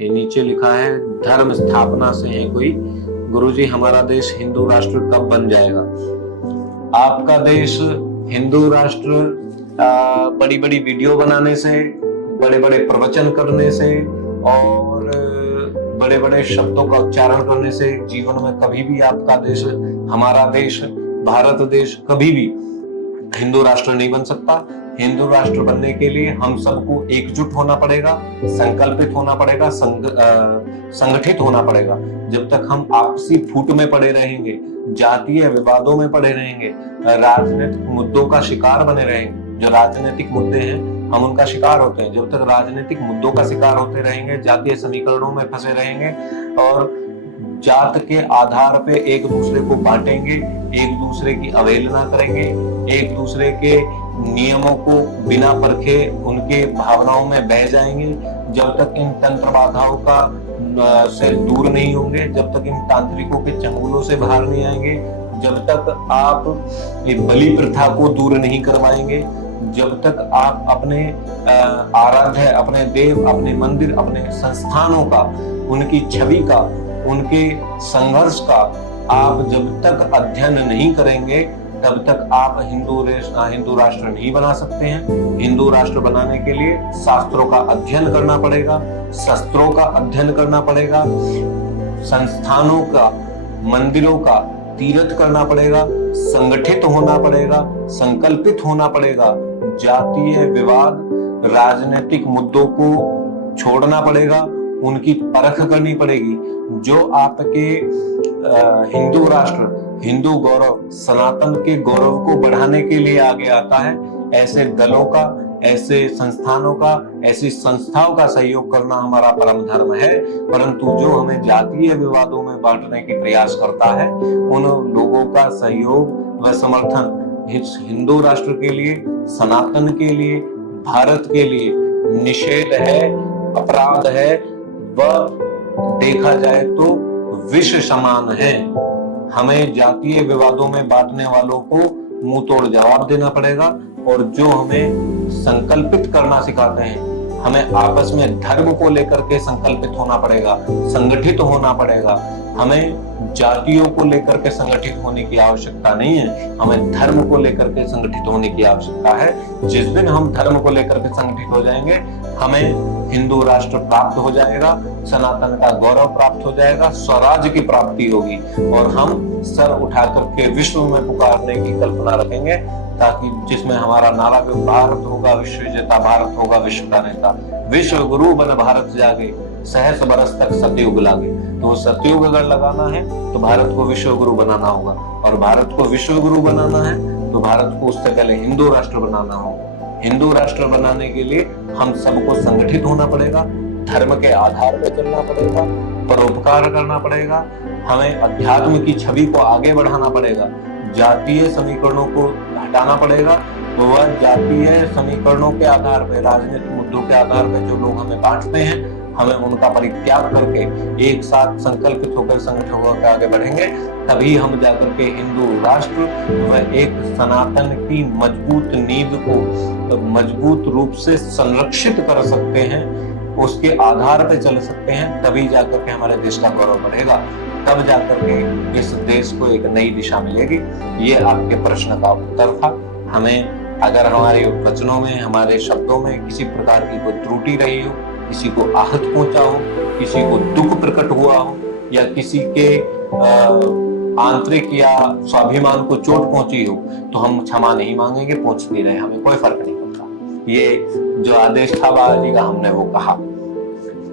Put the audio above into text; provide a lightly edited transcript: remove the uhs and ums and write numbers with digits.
ये नीचे लिखा है धर्म स्थापना से है कोई। गुरुजी हमारा देश हिंदू राष्ट्र कब बन जाएगा? आपका देश हिंदू राष्ट्र बड़ी बड़ी वीडियो बनाने से, बड़े बड़े प्रवचन करने से और बड़े बड़े शब्दों का उच्चारण करने से जीवन में कभी भी आपका देश, हमारा देश, भारत देश कभी भी हिंदू राष्ट्र नहीं बन सकता। हिंदू राष्ट्र बनने के लिए हम सबको एकजुट होना पड़ेगा, संकल्पित होना पड़ेगा, संगठित होना पड़ेगा। जब तक हम आपसी फूट में पड़े रहेंगे, जातीय विवादों में पड़े रहेंगे, राजनीतिक मुद्दों का शिकार बने रहेंगे, जो राजनीतिक मुद्दे हैं हम उनका शिकार होते हैं, जब तक राजनीतिक मुद्दों का शिकार होते रहेंगे, जातीय समीकरणों में फंसे रहेंगे और जात के आधार पे एक दूसरे को बांटेंगे, एक दूसरे की अवहेलना करेंगे, एक दूसरे के नियमों को बिना परखे उनके भावनाओं में बह जाएंगे, जब तक इन तंत्र बाधाओं का से दूर नहीं होंगे, जब तक इन तांत्रिकों के चंगुलों से बाहर नहीं आएंगे, जब तक आप बलि प्रथा को दूर नहीं करवाएंगे, जब तक आप अपने आराध्य, अपने देव, अपने मंदिर, अपने संस्थानों का, उनकी छवि का, उनके संघर्ष का आप जब तक अध्ययन नहीं करेंगे, तब तक आप हिंदू राष्ट्र नहीं बना सकते हैं। हिंदू राष्ट्र बनाने के लिए शास्त्रों का अध्ययन करना पड़ेगा, शस्त्रों का अध्ययन करना पड़ेगा, संस्थानों का, मंदिरों का तीर्थ करना पड़ेगा, संगठित होना पड़ेगा, संकल्पित होना पड़ेगा, जातीय विवाद, राजनीतिक मुद्दों को छोड़ना पड़ेगा, उनकी परख करनी पड़ेगी। जो आपके हिंदू राष्ट्र, हिंदू गौरव, सनातन के गौरव को बढ़ाने के लिए आगे आता है, ऐसे दलों का, ऐसे संस्थानों का, ऐसी संस्थाओं का सहयोग करना हमारा परम धर्म है। परंतु जो हमें जातीय विवादों में बांटने की प्रयास करता है, उन लोगों का सहयोग व समर्थन इस हिंदू राष्ट्र के लिए, सनातन के लिए, भारत के लिए निषेध है, अपराध है व देखा जाए तो विष समान है। हमें जातीय विवादों में बांटने वालों को मुंह तोड़ जवाब देना पड़ेगा और जो हमें संकल्पित करना सिखाते हैं, हमें आपस में धर्म को लेकर के संकल्पित होना पड़ेगा, संगठित होना पड़ेगा। हमें जातियों को लेकर के संगठित होने की आवश्यकता नहीं है, हमें धर्म को लेकर के संगठित होने की आवश्यकता है। जिस दिन हम धर्म को लेकर के संगठित हो जाएंगे, हमें हिंदू राष्ट्र प्राप्त हो जाएगा, सनातन का गौरव प्राप्त हो जाएगा, स्वराज्य की प्राप्ति होगी और हम सर उठा करके विश्व में पुकारने की कल्पना रखेंगे, ताकि जिसमें हमारा नारा भी भारत होगा विश्व विजेता, भारत होगा विश्व का नेता, विश्व गुरु बन भारत जागे, सहस्र बरस तक सतयुग लागे। तो सतयुग अगर लगाना है तो भारत को विश्व गुरु बनाना होगा, और भारत को विश्व गुरु बनाना है तो भारत को उससे पहले हिंदू राष्ट्र बनाना होगा। हिंदू राष्ट्र बनाने के लिए हम सबको संगठित होना पड़ेगा, धर्म के आधार पर चलना पड़ेगा, परोपकार करना पड़ेगा, हमें अध्यात्म की छवि को आगे बढ़ाना पड़ेगा, जातीय समीकरणों को हटाना पड़ेगा। तो वह जातीय समीकरणों के आधार पर, राजनीतिक मुद्दों के आधार पर जो लोग हमें बांटते हैं, हमें उनका परित्याग करके एक साथ संकल्पित होकर, संगठित होकर आगे बढ़ेंगे, तभी हम जाकर के हिंदू राष्ट्र व एक सनातन की मजबूत नींव को मजबूत रूप से संरक्षित कर सकते हैं, उसके आधार पर चल सकते हैं। तभी जाकर के हमारे देश का गौरव बढ़ेगा, तब जाकर के इस देश को एक नई दिशा मिलेगी। ये आपके प्रश्न का उत्तर था। हमें अगर हमारे वचनों में, हमारे शब्दों में किसी प्रकार की कोई त्रुटि रही हो, किसी को आहत पहुंचा हो, किसी को दुख प्रकट हुआ हो, या किसी के आंतरिक या स्वाभिमान को चोट पहुंची हो, तो हम क्षमा नहीं मांगेंगे, पहुंचती रहे, हमें कोई फर्क नहीं पड़ता। ये जो आदेश था बाबा जी का, हमने वो कहा।